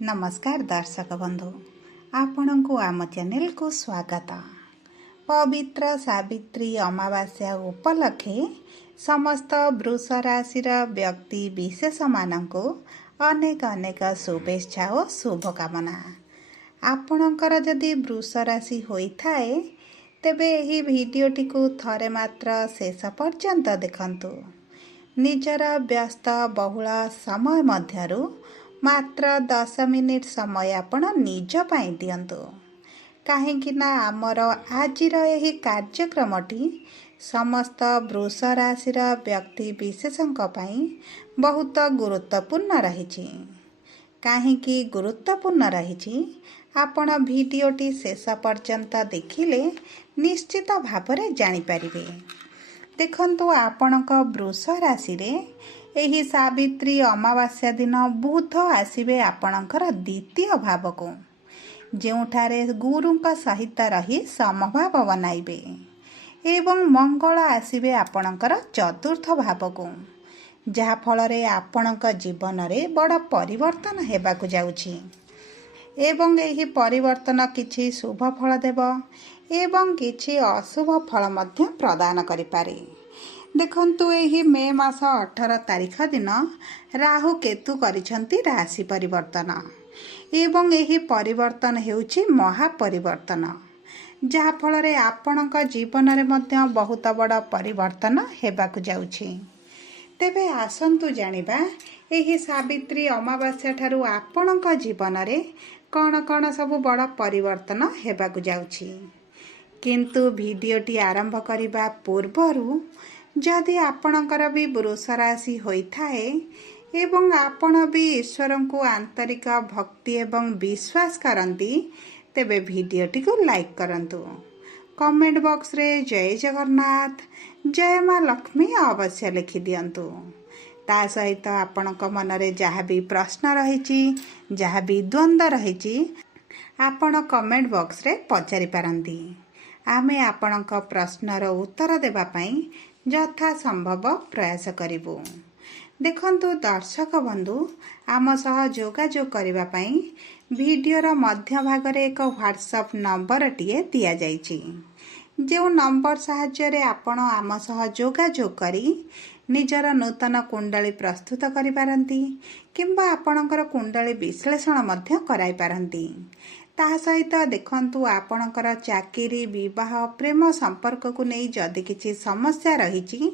नमस्कार दर्शक बंधु आपण को आम चैनल को स्वागत। पवित्र सावित्री अमावास्या उपलक्षे समस्त वृष राशि व्यक्ति विशेष मानक अनेक अनेक शुभेच्छा और शुभकामना। आपणकर जदि वृष राशि होइथाए तेबे एही भिडियोटी को थरे मात्र शेष पर्यंत देखंतु। निजर व्यस्त बहुल समय मध्यरु मात्र 10 मिनिट समय आपण निज पाई दियंतु काहेकि ना आमर आजिर एही कार्यक्रमटी समस्त वृष राशि व्यक्ति विशेषंक पाई बहुत गुरुत्वपूर्ण रही। काहेकि गुरुत्वपूर्ण रही आपण भिडियोटी शेष पर्यंत देखिले निश्चित भावरे जानि परिबे। देखंतु आपणक वृष राशि रे एही सावित्री अमावास्या दिन बुध आसिबे आपणकर द्वितीय भाव को, जेउठारे गुरुंक सहित रही समभाव बनाइबे एवं मंगल आसिबे आपणकर चतुर्थ भाव को, जहा फलरे आपणक जीवन रे बड़ परिवर्तन हेबाकु जाउछि एवं एही परिवर्तन किछि शुभ फल देव एवं किछि अशुभ फल मध्य प्रदान करि पारे। देखंतु एही मे मास 18 तारिख दिन राहु केतु करिसंती राशि परिवर्तन एवं एही परिवर्तन हेउछि महापरिवर्तन, जहा फलरे आपणक जीवन रे मध्य बहुत बड़ परिवर्तन हेबाकु जाउछि। तेबे आसंतु जानिबा एही सावित्री अमावास्या ठारू आपणक जीवन रे कौन कौन सब बड़ परिवर्तन हेबाकु जाउछि। किंतु भिडियोटी आरंभ करिबा पूर्वरु जदि आपणकर भी वृष राशि होइथाए एवं आपण भी ईश्वर को आंतरिक भक्ति एवं विश्वास करती तेबे भिडियोटी को लाइक करंतु। कमेंट बॉक्स रे जय जगन्नाथ जय माँ लक्ष्मी अवश्य लिखि दियंतु। ता सहित आपणक मन रे जहाँ भी प्रश्न रही जहाँ भी द्वंद्व रही आपण कमेंट बॉक्स रे पचारि पारंती। आमे आपणक प्रश्नर उत्तर देबा पई यथा संभव प्रयास करिबु। देखंतु दर्शक बंधु आम सह जोगाजोग करिबा पई वीडियोर मध्य भाग रे एक व्हाट्सएप नंबर टिए दिया जाइछि, जो नंबर सहाय्य रे आपण आम सह जोगाजोग करी निजर नूतन कुंडली प्रस्तुत करि पारंती किंबा आपणकर कुंडली विश्लेषण मध्य कराई पारंती। ता सहित देखंतु आपणकर चाकरी विवाह प्रेम संपर्क को नहीं जदि किछि समस्या रही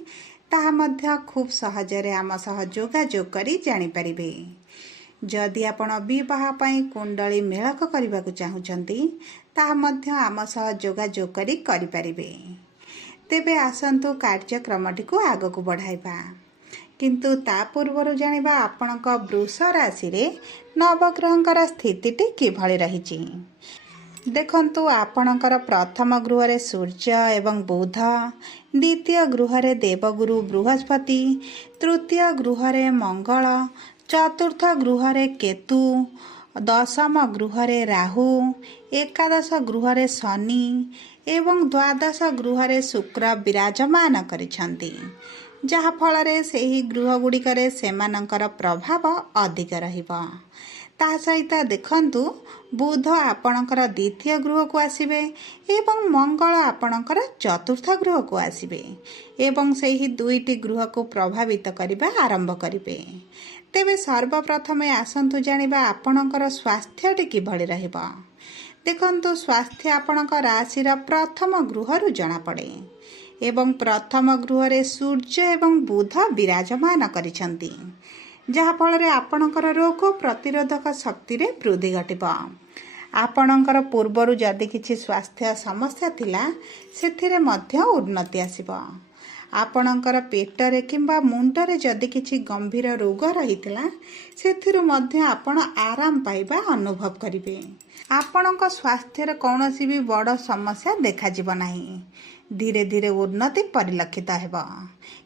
ताहा मध्य खूब सहजरे आम सह जोगाजोग करी जानि परिबे। जदि आपण विवाह पई कुंडली मेलक करबाकू चाहुचंती ताहा मध्य आम सह जोगाजोग करी परिबे। तेबे आसंतु कार्यक्रमटी को आगकू बढ़ाइबा, किंतु ता पूर्वरु जानिबा आपणक वृष राशि रे नवग्रहंकर स्थितिटी किभଳି रहिछि। देखंतु आपणकर प्रथम गृह रे सूर्य एवं बुध, द्वितीय गृह रे देवगुरु बृहस्पति, तृतीय गृह रे मंगल, चतुर्थ गृह रे केतु, दशम गृह रे राहु, एकादश गृह रे शनि एवं द्वादश गृह रे शुक्र विराजमान करिसंती, जहा फलरे सेही गृह गुड़िकरे सेमानंकर प्रभाव अधिक रहिबा। ता सहित देखंतु बुध आपणकर द्वितीय गृह को आसिबे एवं मंगल आपणकर चतुर्थ गृह को आसिबे एवं सेही दुईटी गृह को प्रभावित करिबा आरंभ करिबे। तेबे सर्वप्रथमे आसंतु जानिबा आपणकर स्वास्थ्यटी किभଳି रहिबा। देखंतु स्वास्थ्य आपणक राशिर प्रथम गृहरु जणा पड़े एवं प्रथम गृह रे सूर्य एवं बुध विराजमान करिसंती, जहा फलरे आपणकर रोग प्रतिरोधक शक्ति रे वृद्धि घटिबा। आपणकर पूर्वरु जदि किछि स्वास्थ्य समस्या थिला सेथिरे मध्य उन्नति आसीबा। आपणकर पेटरे किंबा मुंडरे जदि किछि गंभीर रोग रहितला सेथिरु मध्य आपण आराम पाइबा अनुभव करिवे। आपणक स्वास्थ्य रे कोनोसी भी बड़ समस्या देखा जिवो नाही, धीरे धीरे उन्नति परिलक्षित हेबा।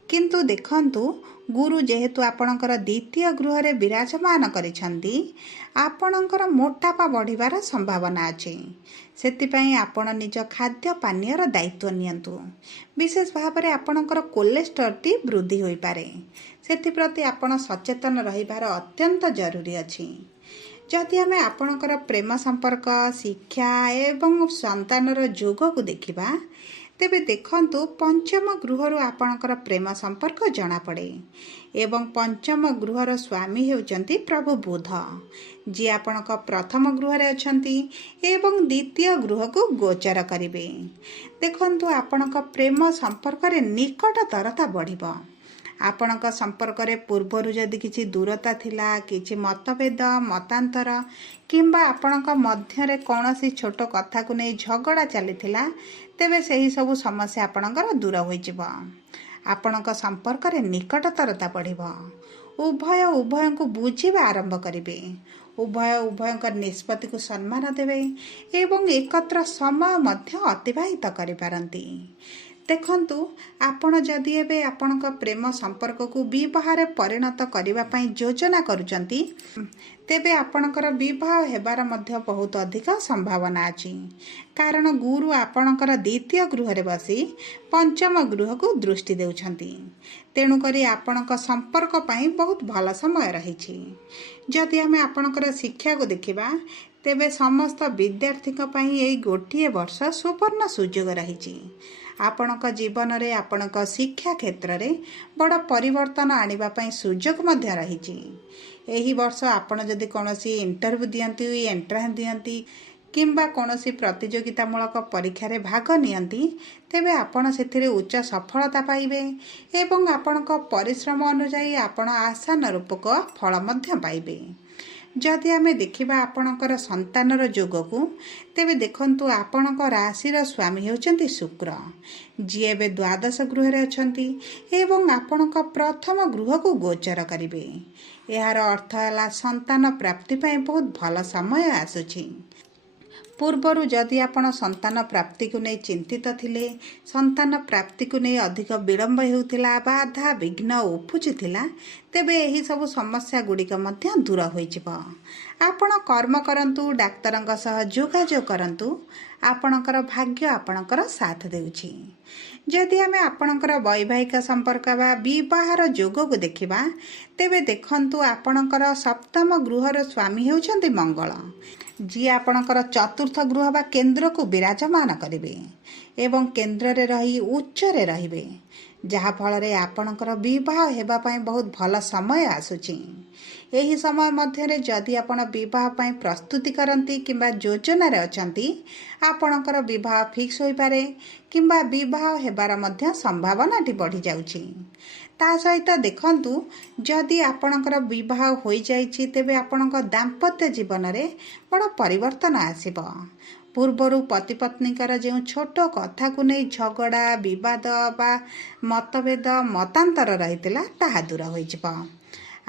किंतु देखंतु गुरु जेहेतु आपणकर द्वितीय गृह रे विराजमान करिसंती आपणकर मोटापा बढ़िबार संभावना अछि। सेतिपई आपण निज खाद्य पानीयर दायित्व नियंतु। विशेष भावरे आपणकर कोलेस्ट्रॉल वृद्धि होई पारे, सेति प्रति आपण सचेतन रहिबार अत्यंत जरूरी अछि। जदि आमे आपणकर प्रेम संपर्क शिक्षा एवं संतानर जोगकु देखिबा तेबे देखंतु पंचम गृहरु आपणकर प्रेम संपर्क जना पड़े एवं पंचम गृहर स्वामी हेउचंती प्रभु बुध जी आपणक प्रथम गृहरे अछंती एवं द्वितीय गृह को गोचर करिवे। देखंतु आपणक प्रेम संपर्क रे निकटतरता बढ़िबो। आपणक संपर्क रे पूर्वरु जदि किछि दूरता थिला किछि मतभेद मतांतर किंबा आपणक मध्य रे कोनोसी छोट कथा को नै झगड़ा चलीथिला तेबे सही सब समस्या आपणकर दूर होई जिवो। आपणक संपर्क रे निकटतरता बढ़िबो। उभय उभय को बुझिबा आरंभ करिवे। उभय उभयक निष्पत्ति को सम्मान देवे एवं एकत्र समय मध्य अतिबाहित करि पारंती। देखंतु आपण जदि एबे आपणक प्रेम संपर्क को विवाह परिणत करने योजना करुचंती तेबे आपणकर विवाह हेबार मध्य बहुत अधिक संभावना अछि। कारण गुरु आपणकर द्वितीय गृह रे बसी पंचम गृह को दृष्टि देउछंती। तेणु करी आपणक संपर्क पाई बहुत भल समय रहिछि। जदि आमे आपणकर शिक्षा को देखिबा तेबे समस्त विद्यार्थी पाई एई गोटिए वर्ष सुवर्ण सुयोग रहिछि। आपणक जीवन रे आपणक शिक्षा क्षेत्र रे बड़ परिवर्तन आनिबा पई सुयोग मध्य रहिछि। एही वर्ष आपण जदि कोनोसी इंटरव्यू दियंती एंट्रांस दियंती किंबा कोनोसी प्रतियोगितामूलक परीक्षा रे भाग नियंती तेबे आपण सेथिरे उच्च सफलता पाइबे एवं आपणक परिश्रम अनुसार आपण आशानुरूपक फल मध्य पाइबे। जदि आमे देखिबा आपणकर संतानर जोग को तेबे देखंतु आपणक राशिर स्वामी हेउचंती शुक्र जी एबे द्वादश गृह रे अछंती एवं आपणक प्रथम गृह को गोचर करिवे। यार अर्थ है संतान प्राप्ति पाई बहुत भल समय आसुछि। पूर्वरु जदि आपण संतान प्राप्ति को नहीं चिंतित थिले संतान प्राप्ति को नहीं अधिक विलंब हेउथिला बाधा विघ्न उपुचुथिला तेबे एही सब समस्या गुड़िक मध्य दूर होई जिवो। आपण कर्म करंतु डाक्तरंक सह जोगाजोग करंतु आपणकर भाग्य आपणकर साथ देउछि। जदि आमे आपणकर वैवाहिक संपर्क बा विवाहर जोग को देखिबा तेबे देखंतु आपणकर सप्तम गृहर स्वामी हेउछंती मंगल जी आपणकर चतुर्थ गृह बा केंद्र को विराजमान करिवे एवं केंद्र रे रही उच्च रे रहिबे जहा फल रे आपणकर विवाह हेबा पई बहुत भल समय आसुछि। एही समय मध्य रे जदि आपण विवाह पई प्रस्तुति करंती किंबा योजना रे अछंती आपणकर विवाह फिक्स होई पारे किंबा विवाह हेबार मध्य संभावनाटी बढ़ी जाउछि। ता सहित देखंतु जदि आपणकर विवाह होई जाइछि तेबे आपणक दाम्पत्य जीवन रे बड़ परिवर्तन आसीबो। पूर्वरु पति पत्नीकर जो छोट कथा को नहीं झगड़ा विवाद बा मतभेद मतांतर रहितला ताहा दूर होई जिवो।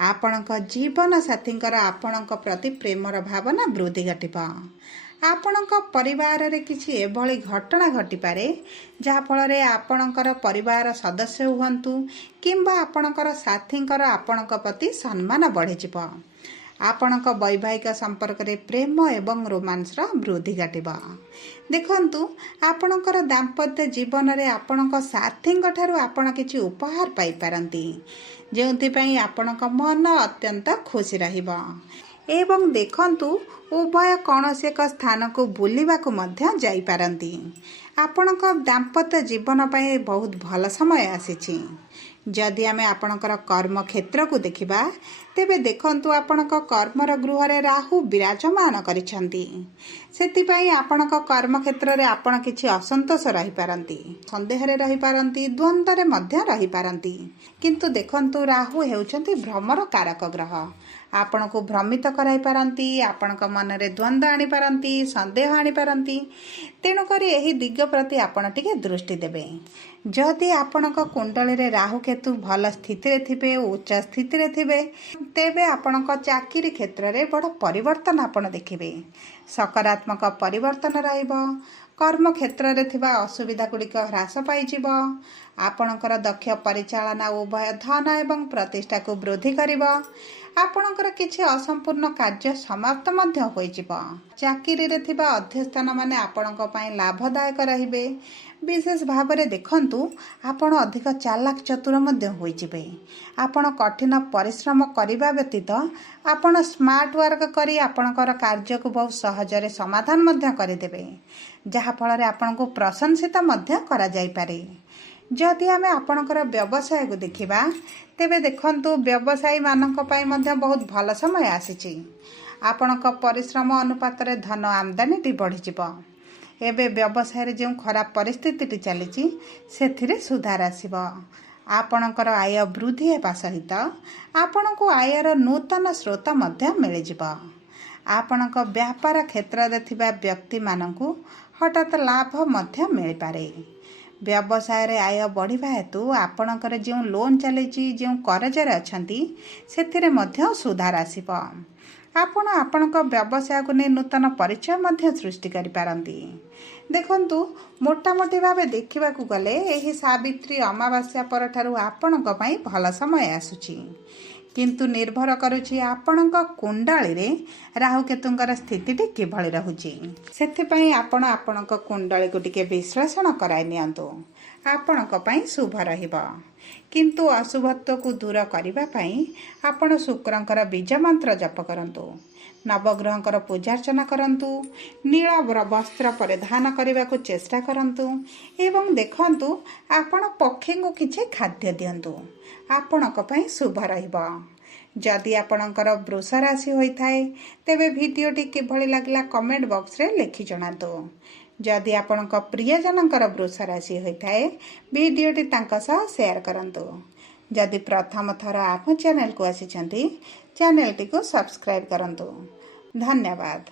आपणक जीवन साथींकर आपणक प्रति प्रेमर भावना वृद्धि घटिबो। आपणक परिवार रे किछि एभली घटना घटी पारे जहा फल रे आपणकर परिवार सदस्य हुअन्तु किंबा आपणकर साथींकर आपणक प्रति सम्मान बढ़ि जिवो। आपणक वैवाहिक संपर्क रे प्रेम एवं रोमांस वृद्धि घटिबो। देखंतु आपणकर दाम्पत्य जीवन रे आपणक साथींक ठारू आपण किछि उपहार पाई पारंती जेउथि पई आपणक मन अत्यंत खुशी रहिबो। एवं देखंतु उभय कौनसी एक स्थान को बुलिबा को मध्य जाई पारंती। आपणक दाम्पत्य जीवन पाई बहुत भल समय आसीछि। जदि आमे आपणकर कर्म क्षेत्र को देखिबा तेबे देखंतु आपणक कर्मर गृह रे राहु विराजमान करिसंती सेति पई आपणक कर्म क्षेत्र रे आपण किछि असंतोष रहि पारंती संदेह रे रहि पारंती द्वंद्व रे मध्य रहि पारंती। किंतु देखंतु राहु हेउचंती भ्रमर कारक ग्रह आपण को भ्रमित कराई पारंती आपणक मन रे द्वंद्व आनी पारंती संदेह आनी पारंती। तेणु करी एही दिग प्रति आपण टिके दृष्टि देबे। जदि आपणक कुंडली रे राहु केतु भल स्थिति रे थिबे उच्च स्थिति रे थिबे तेबे आपणक चाकरी क्षेत्र रे बड़ परिवर्तन आपण देखिबे। सकारात्मक परिवर्तन रहइबो। कर्म क्षेत्र रे थिबा असुविधा गुड़िक ह्रास पाई जिवो। आपणकर दक्ष परिचालना उभय धन एवं प्रतिष्ठा को वृद्धि करिवो। ଆପଣଙ୍କର କିଛି ଅସମ୍ପୂର୍ଣ୍ଣ କାର୍ଯ୍ୟ ସମାପ୍ତ ମଧ୍ୟ ହୋଇଯିବ। ଚାକିରିରେ ଥିବା ଅଧ୍ୟସ୍ଥାନମାନେ ଆପଣଙ୍କ ପାଇଁ ଲାଭଦାୟକ ରହିବେ। ବିଶେଷ ଭାବରେ ଦେଖନ୍ତୁ, ଆପଣ ଅଧିକ ଚାଲାକ ଚତୁର ମଧ୍ୟ ହୋଇଯିବେ। ଆପଣ କଠିନ ପରିଶ୍ରମ କରିବା ବ୍ୟତୀତ ଆପଣ ସ୍ମାର୍ଟ ୱାର୍କ କରି ଆପଣଙ୍କର କାର୍ଯ୍ୟକୁ ବହୁ ସହଜରେ ସମାଧାନ ମଧ୍ୟ କରିଦେବେ, ଯାହାଫଳରେ ଆପଣଙ୍କୁ ପ୍ରଶଂସିତ ମଧ୍ୟ କରାଯାଇପାରେ। ଯଦି ଆମେ ଆପଣଙ୍କର ବ୍ୟବସାୟକୁ ଦେଖିବା, ତେବେ ଦେଖନ୍ତୁ, ବ୍ୟବସାୟୀମାନଙ୍କ ପାଇଁ ମଧ୍ୟ ବହୁତ ଭଲ ସମୟ ଆସିଛି। ଆପଣଙ୍କ ପରିଶ୍ରମ ଅନୁପାତରେ ଧନ ଆମଦାନୀଟି ବଢ଼ିଯିବ। ଏବେ ବ୍ୟବସାୟରେ ଯେଉଁ ଖରାପ ପରିସ୍ଥିତିଟି ଚାଲିଛି, ସେଥିରେ ସୁଧାର ଆସିବ। ଆପଣଙ୍କର ଆୟ ବୃଦ୍ଧି ହେବା ସହିତ ଆପଣଙ୍କୁ ଆୟର ନୂତନ ସ୍ରୋତ ମଧ୍ୟ ମିଳିଯିବ। ଆପଣଙ୍କ ବ୍ୟାପାର କ୍ଷେତ୍ରରେ ଥିବା ବ୍ୟକ୍ତିମାନଙ୍କୁ ହଠାତ୍ ଲାଭ ମଧ୍ୟ ମିଳିପାରେ। ବ୍ୟବସାୟରେ ଆୟ ବଢ଼ିବା ହେତୁ ଆପଣଙ୍କର ଯେଉଁ ଲୋନ୍ ଚାଲିଛି, ଯେଉଁ କରଜରେ ଅଛନ୍ତି, ସେଥିରେ ମଧ୍ୟ ସୁଧାର ଆସିବ। ଆପଣ ଆପଣଙ୍କ ବ୍ୟବସାୟକୁ ନେଇ ନୂତନ ପରିଚୟ ମଧ୍ୟ ସୃଷ୍ଟି କରିପାରନ୍ତି। ଦେଖନ୍ତୁ, ମୋଟାମୋଟି ଭାବେ ଦେଖିବାକୁ ଗଲେ ଏହି ସାବିତ୍ରୀ ଅମାବାସ୍ୟା ପରଠାରୁ ଆପଣଙ୍କ ପାଇଁ ଭଲ ସମୟ ଆସୁଛି। କିନ୍ତୁ ନିର୍ଭର କରୁଛି ଆପଣଙ୍କ କୁଣ୍ଡଳୀରେ ରାହୁକେତୁଙ୍କର ସ୍ଥିତିଟି କିଭଳି ରହୁଛି। ସେଥିପାଇଁ ଆପଣ ଆପଣଙ୍କ କୁଣ୍ଡଳୀକୁ ଟିକେ ବିଶ୍ଳେଷଣ କରାଇ ନିଅନ୍ତୁ। ଆପଣଙ୍କ ପାଇଁ ଶୁଭ ରହିବ। କିନ୍ତୁ ଅଶୁଭତ୍ୱକୁ ଦୂର କରିବା ପାଇଁ ଆପଣ ଶୁକ୍ରଙ୍କର ବୀଜ ମନ୍ତ୍ର ଜପ କରନ୍ତୁ, ନବଗ୍ରହଙ୍କର ପୂଜାର୍ଚ୍ଚନା କରନ୍ତୁ, ନୀଳ ବସ୍ତ୍ର ପରିଧାନ କରିବାକୁ ଚେଷ୍ଟା କରନ୍ତୁ ଏବଂ ଦେଖନ୍ତୁ, ଆପଣ ପକ୍ଷୀଙ୍କୁ କିଛି ଖାଦ୍ୟ ଦିଅନ୍ତୁ। ଆପଣଙ୍କ ପାଇଁ ଶୁଭ ରହିବ। ଯଦି ଆପଣଙ୍କର ବୃଷ ରାଶି ହୋଇଥାଏ, ତେବେ ଭିଡ଼ିଓଟି କିଭଳି ଲାଗିଲା କମେଣ୍ଟ ବକ୍ସରେ ଲେଖି ଜଣାନ୍ତୁ। ଯଦି ଆପଣଙ୍କ ପ୍ରିୟଜନଙ୍କର ବୃଷ ରାଶି ହୋଇଥାଏ, ଭିଡ଼ିଓଟି ତାଙ୍କ ସହ ସେୟାର କରନ୍ତୁ। ଯଦି ପ୍ରଥମ ଥର ଆମ ଚ୍ୟାନେଲକୁ ଆସିଛନ୍ତି, ଚ୍ୟାନେଲଟିକୁ ସବସ୍କ୍ରାଇବ୍ କରନ୍ତୁ। ଧନ୍ୟବାଦ।